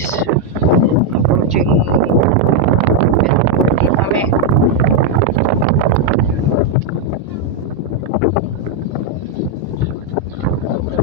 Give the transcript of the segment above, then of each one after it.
guys, approaching airport na kami.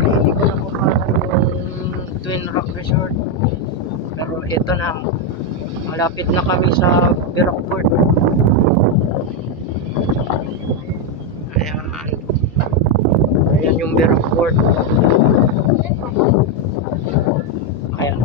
Hindi ko na kumanan yung Twin Rock Resort, pero ito na, malapit na kami sa Rockport. Ayan yung Rockport. Ayan.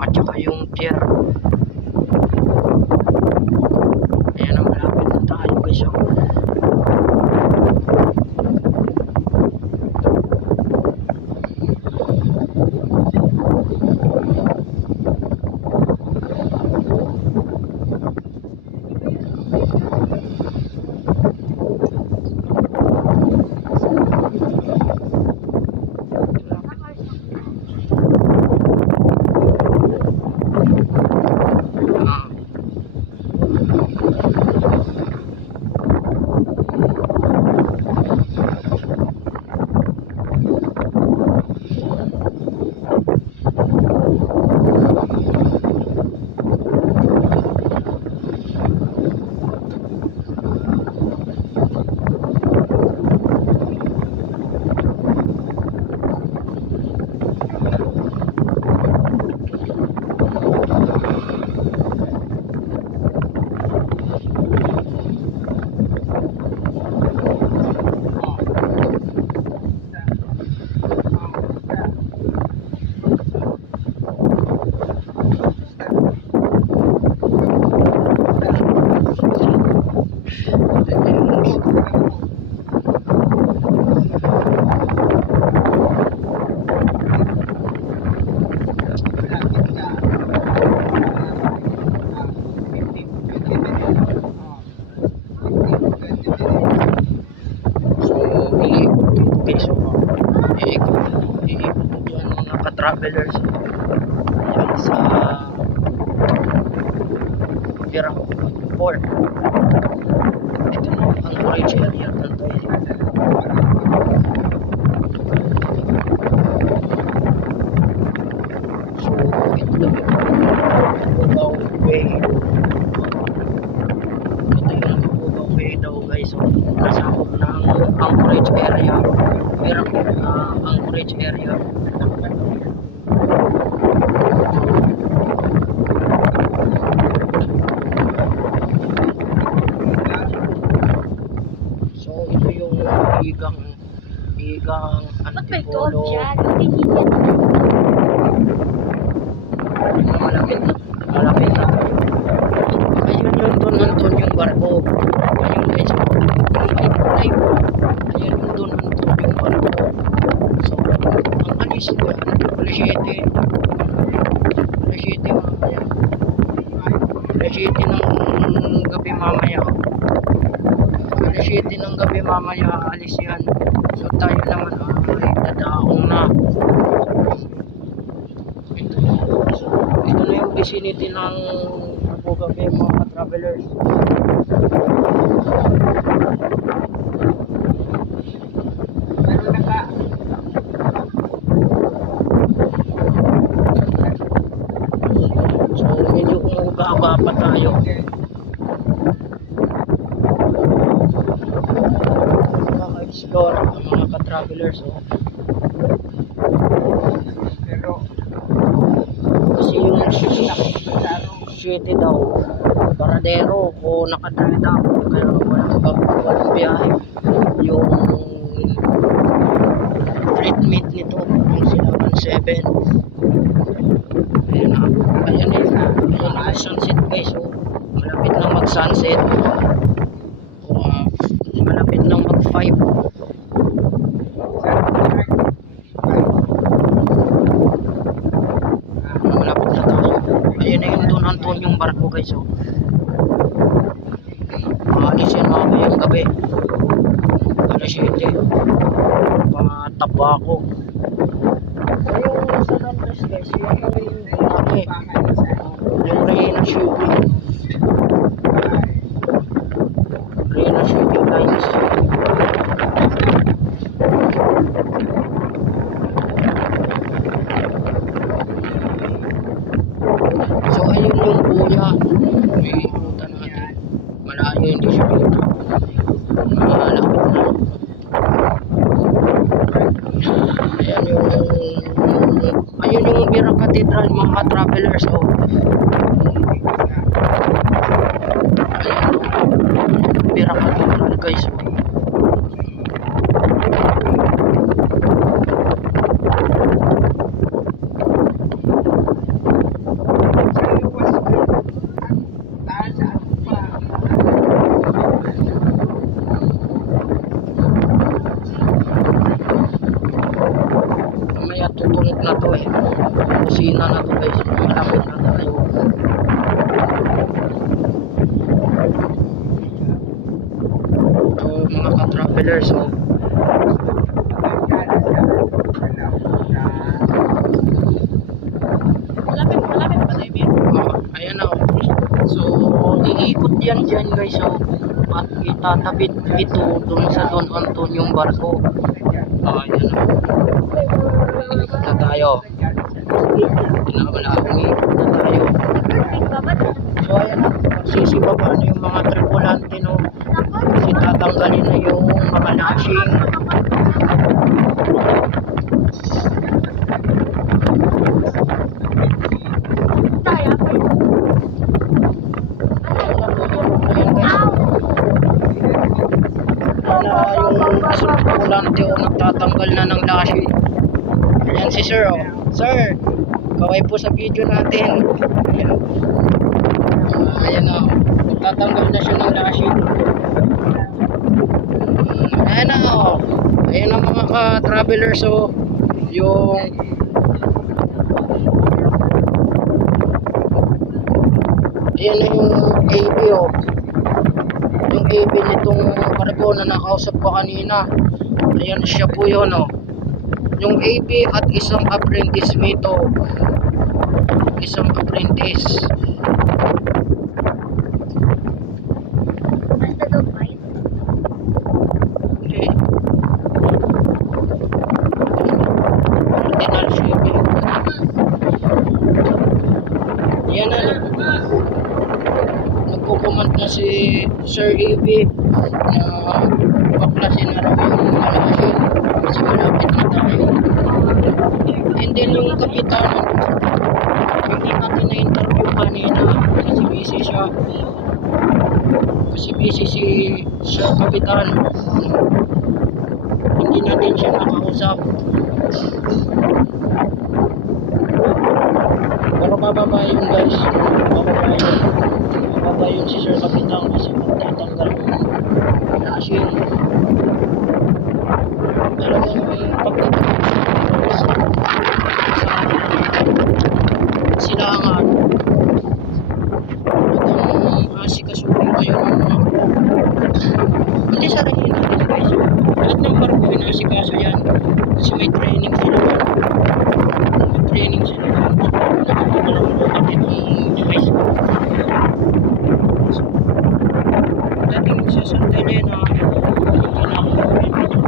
At saka yung tier. Ayan na, malapit na tayo guys. Travelers yan sa Rockport. Ito na ang bridge area dito. So ito na yung way. Ito yung Bugaw Way daw guys. So nasakop ng Anchorage area. Meron Anchorage area. So ito yung igang Antipolo. Malapit na. Ayun yung doon nandun yung barko. Ayun guys. Ayun yung doon nandun yung barko. So ang alis ko alas 7 mamaya. Alas 7 ng gabi mamaya. Alas 7 ng gabi mamaya alis yan. So tayo naman ay dadaong na. Ito na yung vicinity ng Bugaw Bay mga travelers. Yun, ang mga ka-travelers, oh. Kasi yung City daw, Paradero o nakadrida, kaya walang biyahe. Yung treatment nito, yung Silangan 7. Ayan na, ayan na sunset guys, so malapit na mag sunset, malapit na mag 5. Malapit na tayo. Ayan na yung Don Antoniong barko guys, so aalisin na ako yung gabi alas 7 pataba ako. So yung sa Londres guys, yung Reyna Shipping Lines. So ayun yung buya, may inutan natin, malayo hindi siya kita, malapit na. Ayun yung Bira Cathedral mga travelers, oh. Ayun Bira Cathedral guys, oh. Mamaya tutunog na to eh, kusina na to guys, malapit na tayo. Mga ka-travelers, so malapit pa tayo, ayan na, so iikot yan dyan guys, so at itatapit ito dun sa Don Antoniong barko. Ayan na, ikot na tayo, ikot na tayo. So ayan na, magsisibaba na yung mga tripulante, no, kasi tatanggalin na yung mga lashing. Yung tripulante o nagtatanggal na ng lashing. Ayan si sir, oh. Sir, kaway po sa video natin. Ayan o, nagtatanggal na siya ng lashing. Ayan na, oh. Ayan ang mga ka-travelers, oh. Yung ayan na yung AB, oh. Yung AB nitong barko na nakausap ko kanina. Ayan siya po yun, oh. Yung AB at isang apprentice mate, oh. Isang apprentice. Basta daw fight. Okay. Cardinal shipping. Yan na. Nagkukumand na si Sir AB na baklasin na raw yung lashing kasi malapit na tayo. And then yung kapitan, hindi natin na-interview kanina kasi busy siya. Kasi busy si Sir Kapitan. Hindi natin siya nakausap. Pero bababa yun guys. Bababa yun si Sir Kapitan kasi magtatanggal ng lashing. Talagang may pagtatanggal sa Silangan. Talagang asikasuhin kayo ng mga hindi sa rin natin guys. Lahat ng barko inasikaso yan kasi may training sila. May training sila. Nakapagalaw natin ang device. So, dating sa Santa Elena, balik na ako.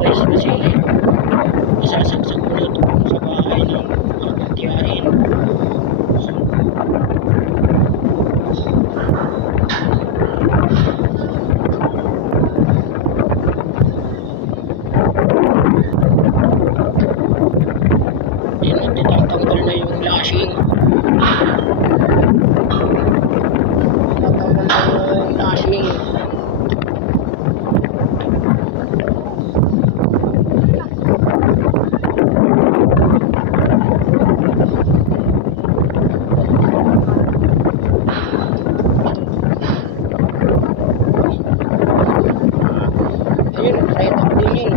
yun.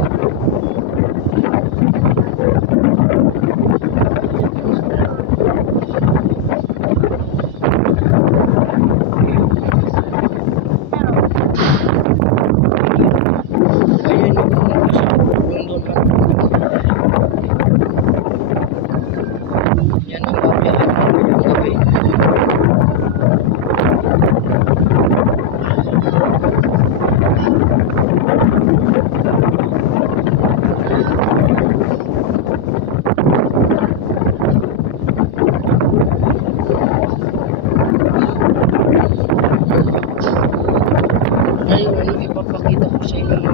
Ayun yung doon lang. Yan ang gabi. Yung gabi. Ngayon, ano ipapakita ko sa inyo mga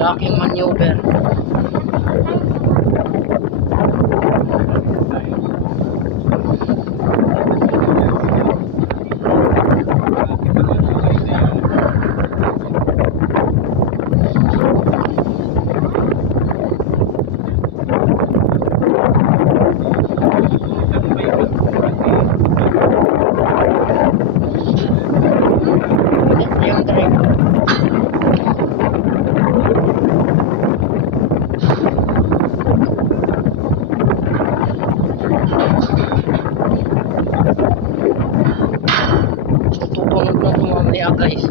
docking maneuver. Yung drive. So, tutunog na ito mamaya guys.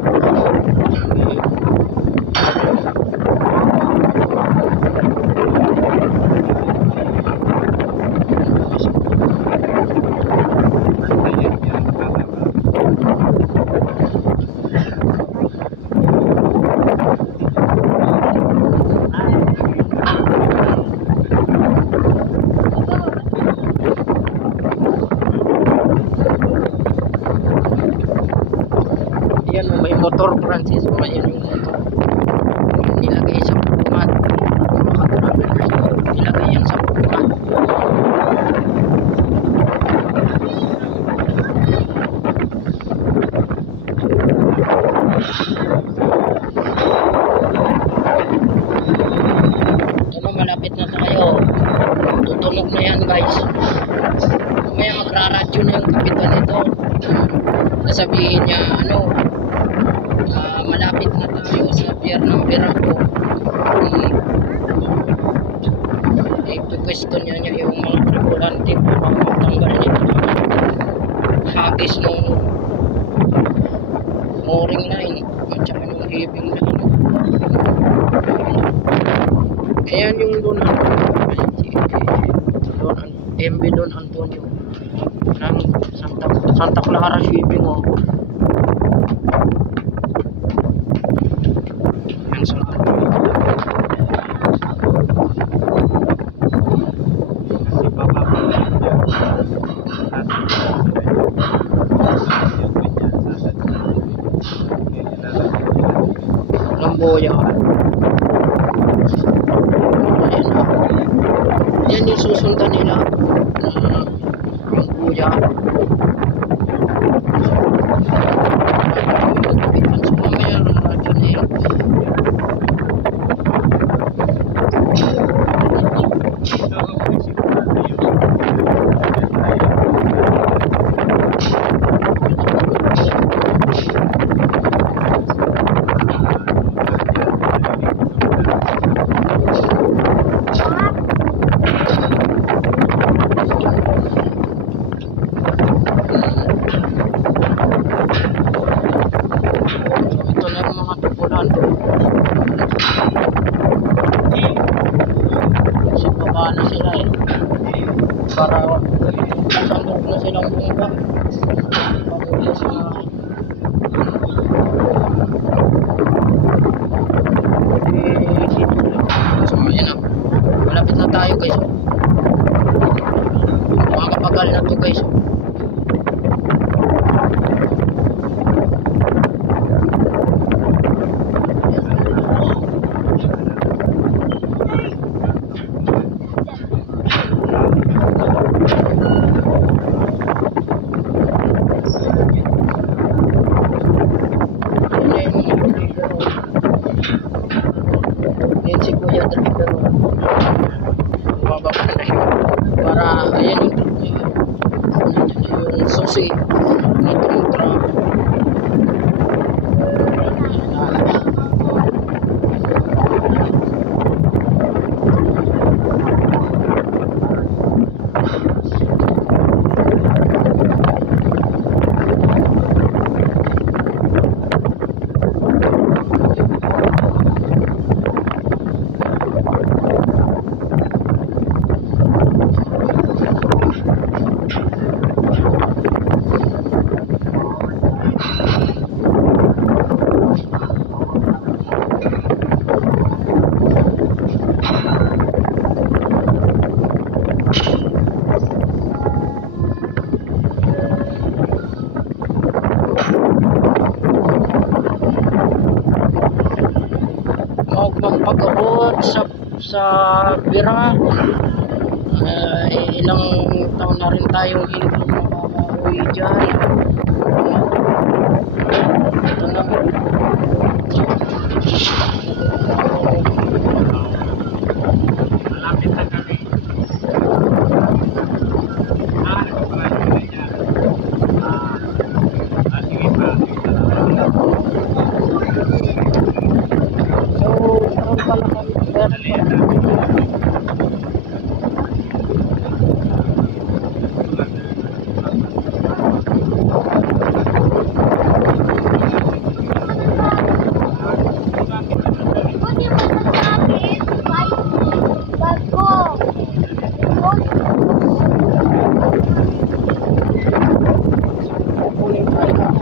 Yan, may motor, Francis. Yan yung motor. Nilagay sa pumat. Nilagay yan sa pumat. Ito na, malapit na tayo. Tutunog na yan guys. Mamaya magraradyo na yung kapitan nito. Sasabihin niya ano, malapit na tayo sa pier ng Biraco. I-question niya yung mga tripulante para matanggal niya hagis ng mooring line at saka ng heaving line. Ayan yung doon MV Don Antonio ng Santa Clara Shipping, oh. Yan Santa Clara. Lamboya. Yan yung susundan nila. Yung kuya. So mamaya radyo na yun. Ito na yung mga tripulante. Kasi baba na sila eh. Para sandok na silang bumaba. Papunta sa so ayan na. Malapit na tayo guys. Makakapagal na to guys. sa Bira. Ilang taon na rin tayong hindi makakauwi dyan. Ito na. Malapit na kami. Sige pa. So, meron pala kami. Kukunin tayo ng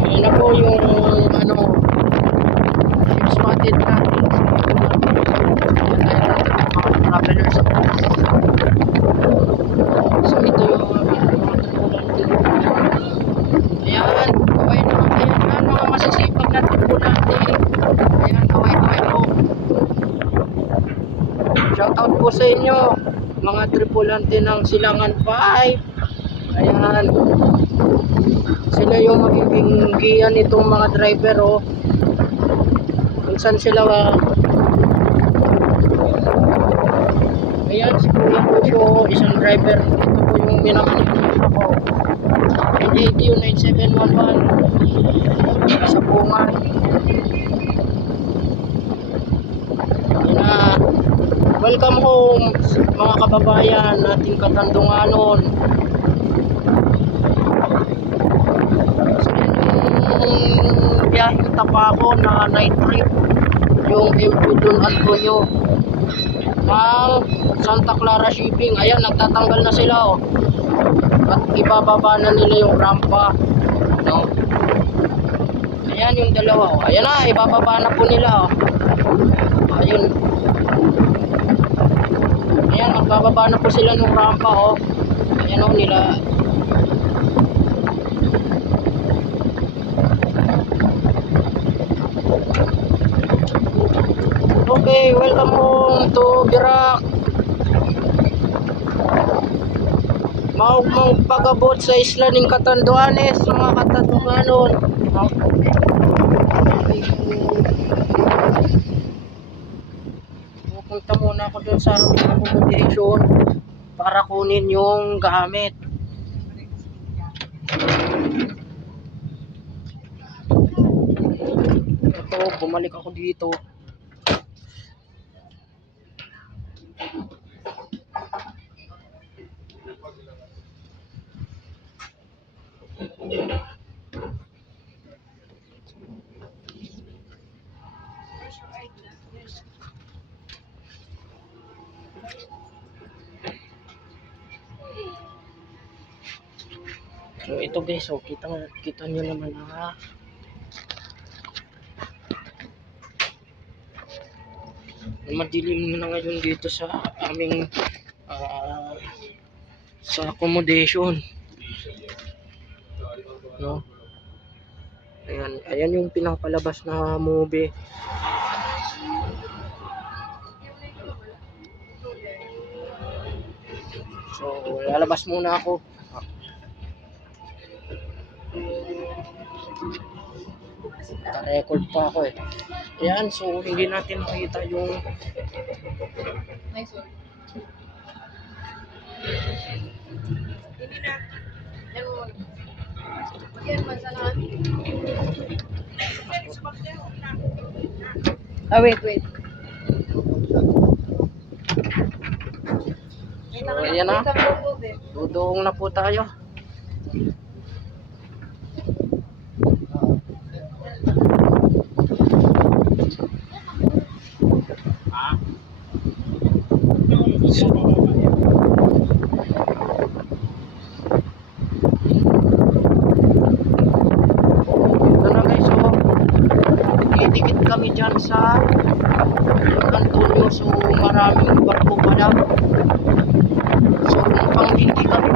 Ayan na po yung ano, ship spotted natin. Mga travelers. So ito yung mga tripulante. Ayan, ayan mga masisipag na tripulante. Ayan, kaway po. Shoutout po sa inyo, mga tripulante ng Silangan 5. Ayan. Sila yung magiging giya nitong mga driver, oh. Kung saan sila ayan, si Kuya Lucio, isang driver. Ito po yung pinakalimutan ko. NADU 9711 sa Pungan. Na welcome home mga kababayan nating Katandunganon. So yung biyaheng Tapaco na night trip, yung MV Don Antonio ng Santa Clara Shipping. Ayan, nagtatanggal na sila, oh. At ibababa na nila yung rampa, no? Ayan yung dalawa, oh. Ayan na, ibababa na po nila, oh. Ayun. Ayan, magbababa na po sila ng rampa, oh. Ayan, oh, nila. Okay, welcome home to Birak. Maugmang pag-abot sa isla ng Catanduanes, mga Katandunganon. Pupunta muna ako dun sa accommodation para kunin yung gamit. Ito, bumalik ako dito. So ito guys, oh, kita nyo naman, ha. Madilim na ngayon dito sa aming sa accommodation, no. Ayan yung pinapalabas na movie. So lalabas muna ako. Naka-record pa ako, eh. Ayan, so hindi natin makita yung Nice one. Hindi na. Lemon. Magyan man sa lahat. Wait. So ayan na, dudong na po tayo. Dikit kami dyan sa Antonio, so maraming barko pala. So kung hindi kami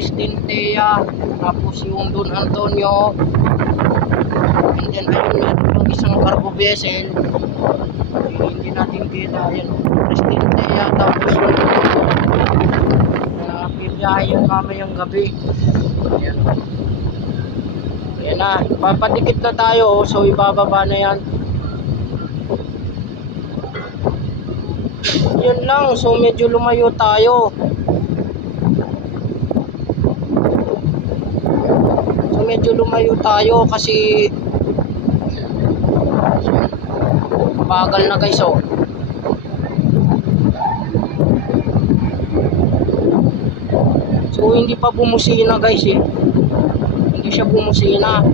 Cristintea, tapos yung Don Antonio, and then ayun meron yung isang cargo vessel, hindi natin kita, ayun, Cristintea, tapos yung pibiyahe yun mamayang gabi. Ayan. Ayan na, papadikit na tayo, so ibababa na yan. Yun lang, so medyo lumayo tayo. So medyo lumayo tayo kasi bagal na guys, oh. So hindi pa bumusina guys eh. Hindi siya bumusina.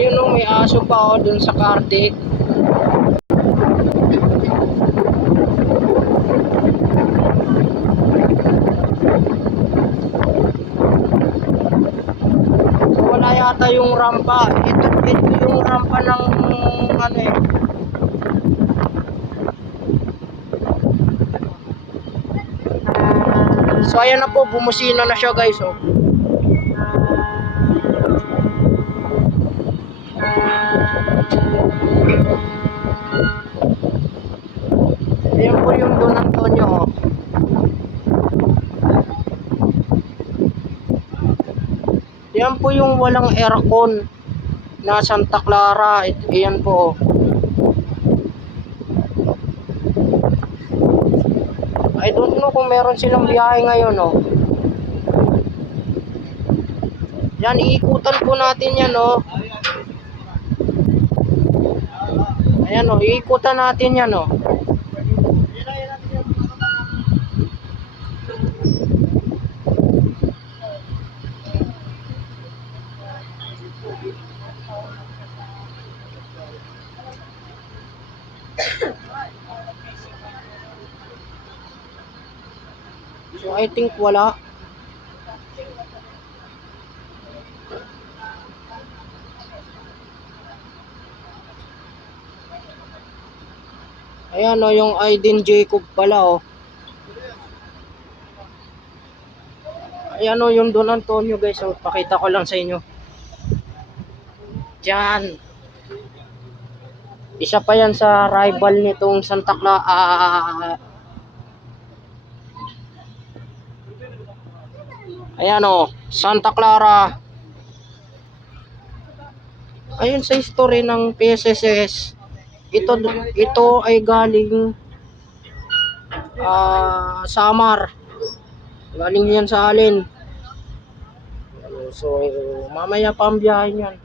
Ayun oh, may aso pa oh dun sa Cardiac. So wala yata yung rampa. Ito yung rampa ng ano eh. So ayan na po, bumusina na siya guys oh. Ayan po yung Don Antonio oh. Ayan po yung walang aircon na Santa Clara. Ayan po oh. I don't know kung meron silang biyahe ngayon oh. Yan, iikutan po natin yan oh. Ayan oh, iikutan natin yan oh. So I think wala. Ayan o, yung Aiden Jacob pala o. Ayan o, yung Don Antonio guys o. Pakita ko lang sa inyo. Diyan. Isa pa yan sa rival nitong Santa Clara. Ayan o, Santa Clara. Ayun sa history ng PSSS. Ito ay galing Samar. Galing yan sa alin. So mamaya pa ang biyahe yan.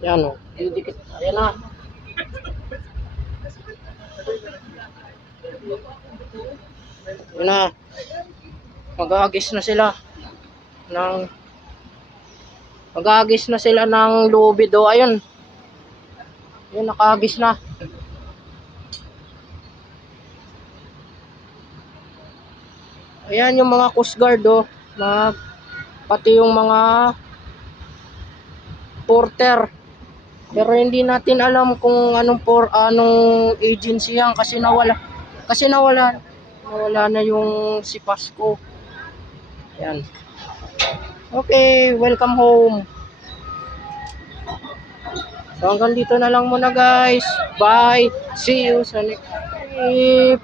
Yan o. Didikit. Ayan na. Ayan na. Mag-aagis na sila ng lubido. Ayun. Ayun, nakaagis na. Ayan yung mga Coast Guard oh. Pati yung mga porter. Pero hindi natin alam kung anong agency yan kasi nawala na yung si Pasco. Ayan. Okay, welcome home. So hanggang dito na lang muna guys. Bye. See you sa next trip.